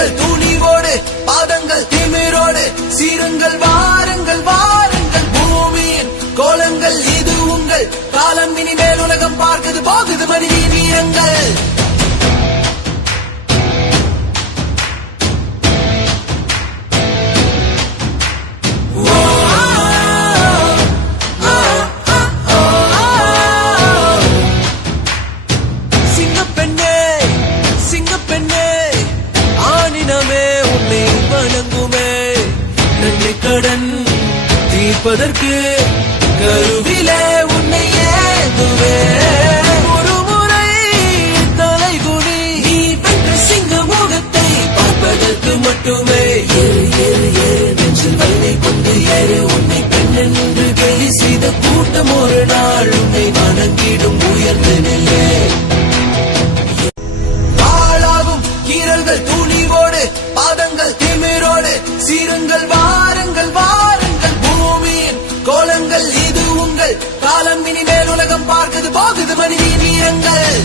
கைகள் துணிவோடு பாதங்கள் திமிரோடு சீருங்கள் வாருங்கள் வாருங்கள் பூமியின் கோலங்கள் இது உங்கள் காலம் இனிமேல் உலகம் பார்க்குது போகுது மனித வீரங்கள் கடன் தீர்ப்பதற்கு கருவிலே உன்னை ஏதுவே ஒரு முறை தலைகுனி நீ பெற்ற சிங்க முகத்தை பார்ப்பதற்கு மட்டுமே ஏறு ஏறு ஏறு நெஞ்சில் வலிமை கொண்டு ஏறு உன்னை பெண் என்று கேலி செய்த கூட்டம் ஒரு நாள் உன்னை வணங்கிடும் உயர்ந்த நிலை ஆளாகும் கீரல்கள் துணிவோடு பாதங்கள் திமிரோடு சீருங்கள் வாருங்கள் வாருங்கள் பூமியின் கோலங்கள் இது உங்கள் காலம் இனிமேல் உலகம் பார்க்குது போகுது மனித வீரங்கள்